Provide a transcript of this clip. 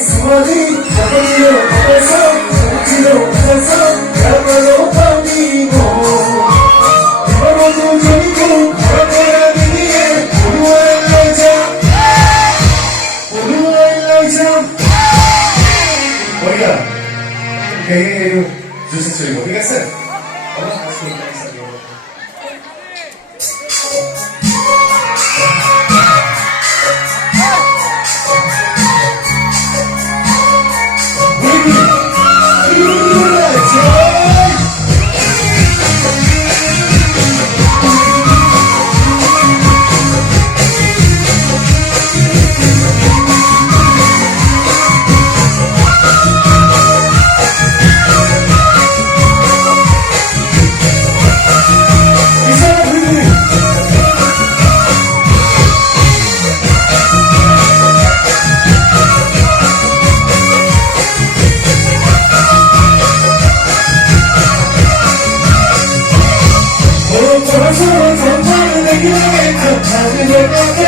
수많은 가방으로 받아서 정지로 웃어서 야마로 밤이고 바라도 재밌고 바라보라는 이에 오르와 일라이자 Oiga, yo se soy fíjese. Vamos a escuchar esa voz. 서로 전쟁을 내기로 했죠. 작은 열망에